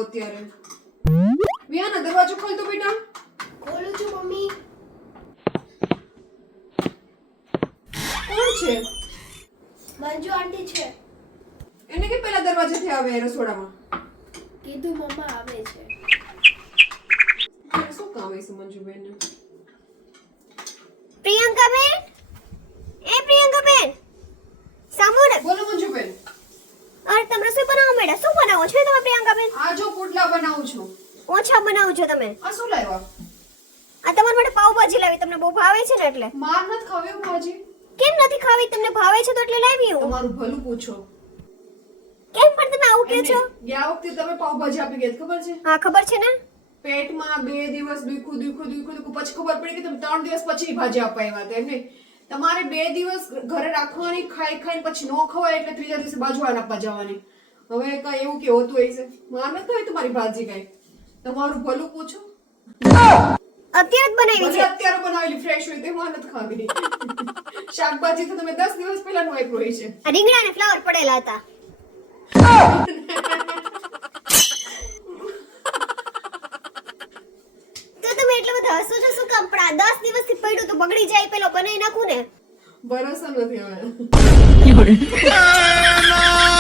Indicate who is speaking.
Speaker 1: અત્યારે? વિયાના દરવાજો ખોલ તો બેટા.
Speaker 2: ખોલું છું મમ્મી.
Speaker 1: કોણ છે?
Speaker 2: મંજુ આંટી છે.
Speaker 1: એને કે પેલા દરવાજેથી આવે રસોડામાં.
Speaker 2: કીધું મમ્મા આવે છે.
Speaker 1: શું કામ હશે મંજુબેન?
Speaker 2: પ્રિયંકા બેન, એ પ્રિયંકા બેન, સાંભળો.
Speaker 1: બોલો મંજુબેન.
Speaker 2: અરે તમે રસોઈ બનાવો મેડમ. શું બનાવો છો તમે પ્રિયંકા બેન?
Speaker 1: આ જો પુડલા બનાવું છું.
Speaker 2: ઓછા બનાવો છો તમે.
Speaker 1: આ શું લાવ્યા?
Speaker 2: આ તમારા માટે પાવભાજી લાવી. તમને બહુ ભાવે છે ને એટલે.
Speaker 1: માર નથી ખાવ્યો ભાજી.
Speaker 2: કેમ નથી ખાવી? તમને ભાવે છે તો એટલે લાવી હું.
Speaker 1: તમારું ભલું પૂછો.
Speaker 2: કેમ પણ તમે આવું કહો છો?
Speaker 1: ગયા વખતે તમે પાવભાજી આપી ગયા ખબર છે?
Speaker 2: હા ખબર છે ને.
Speaker 1: પેટમાં 2 દિવસ દુખું પછી ખબર પડી કે તમે 3 દિવસ પછી ભાજી અપાવ્યા હતા એમને. તમારે 2 દિવસ ઘરે રાખવાની, ખાઈ ખાઈને પછી નો ખવાય એટલે ત્રીજા દિવસે બાજુવાળાને આપવા જવાની. હવે કઈ એવું કે હોતું હશે? માર નથી ખાવી તમારી ભાજી કઈ. તમારું ભલું પૂછો.
Speaker 2: અત્યારે જ બનાવી છે.
Speaker 1: અત્યારે બનાવેલી ફ્રેશ હોય તે માર નથી ખાવી. શાકભાજી તો તમે 10 દિવસ પહેલાનું વાપર્યું હોય છે.
Speaker 2: રીંગણા અને ફ્લાવર પડેલા હતા. તો તમે એટલો બધો હસો છો શું કામ? પણ આ 10 દિવસથી પડ્યું તો બગડી જાય પેલો બનાવી નાખું ને.
Speaker 1: ભરોસો નથી હવે.